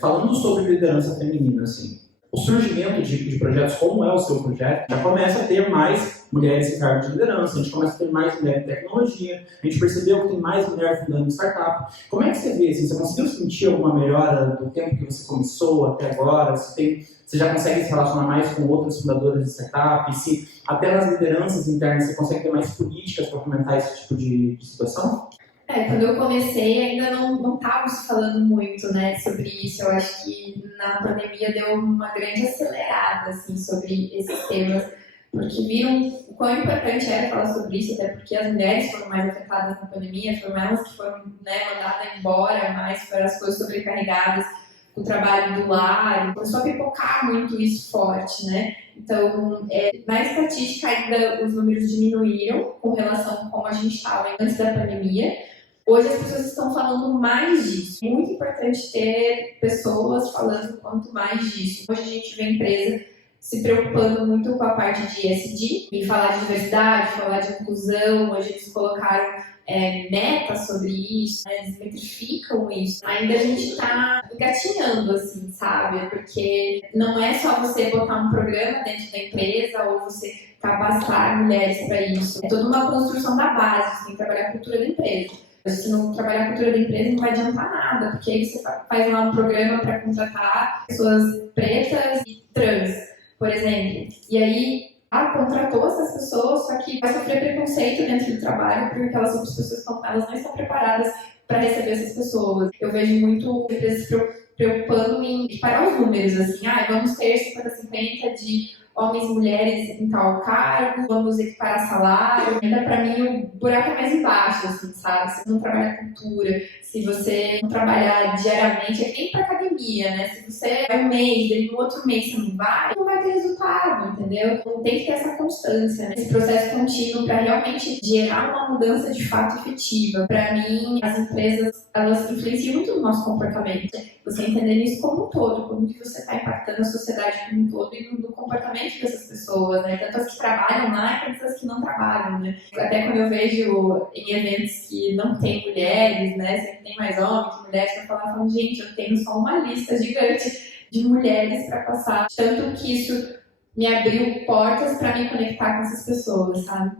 Falando sobre liderança feminina, assim, o surgimento de projetos como é o seu projeto, já começa a ter mais mulheres em cargo de liderança, a gente começa a ter mais mulheres em tecnologia, a gente percebeu que tem mais mulheres fundando startup. Como é que você vê, assim, você conseguiu sentir alguma melhora do tempo que você começou até agora? Você já consegue se relacionar mais com outros fundadores de startup? Se até nas lideranças internas você consegue ter mais políticas para fomentar esse tipo de situação? Quando eu comecei ainda não estava se falando muito, né, sobre isso. Eu acho que na pandemia deu uma grande acelerada, assim, sobre esses temas, porque viram o quão importante era falar sobre isso, até porque as mulheres foram mais afetadas na pandemia, foram elas que foram, né, mandadas embora, mais foram as coisas sobrecarregadas, o trabalho do lar, começou a pipocar muito isso forte, né? Então, na estatística ainda os números diminuíram com relação a como a gente estava antes da pandemia. Hoje as pessoas estão falando mais disso. É muito importante ter pessoas falando quanto mais disso. Hoje a gente vê a empresa se preocupando muito com a parte de ESG, e falar de diversidade, falar de inclusão. Hoje eles colocaram metas sobre isso, né? Eles metrificam isso. Ainda a gente está engatinhando, assim, sabe? Porque não é só você botar um programa dentro da empresa ou você capacitar mulheres para isso. É toda uma construção da base, você tem que trabalhar a cultura da empresa. Se não trabalhar a cultura da empresa, não vai adiantar nada, porque aí você faz lá um programa para contratar pessoas pretas e trans, por exemplo. E aí, contratou essas pessoas, só que vai sofrer preconceito dentro do trabalho, porque aquelas outras pessoas elas não estão preparadas para receber essas pessoas. Eu vejo muito empresas se preocupando em parar os números, assim, vamos ter 50-50 de homens e mulheres em tal cargo, vamos equiparar salário. Ainda pra mim o buraco é mais embaixo, assim, sabe? Se você não trabalhar cultura, se você não trabalhar diariamente, é que nem pra academia, né? Se você vai um mês, daí no outro mês você não vai ter resultado, entendeu? Então tem que ter essa constância, né? Esse processo contínuo pra realmente gerar uma mudança de fato efetiva. Pra mim, as empresas, elas influenciam muito no nosso comportamento. Você entendendo isso como um todo, como que você está impactando a sociedade como um todo e no comportamento dessas pessoas, né? Tanto as que trabalham lá quanto as que não trabalham, né? Até quando eu vejo em eventos que não tem mulheres, né? Sempre tem mais homens que mulheres, eu falo, gente, eu tenho só uma lista gigante de mulheres para passar. Tanto que isso me abriu portas para me conectar com essas pessoas, sabe?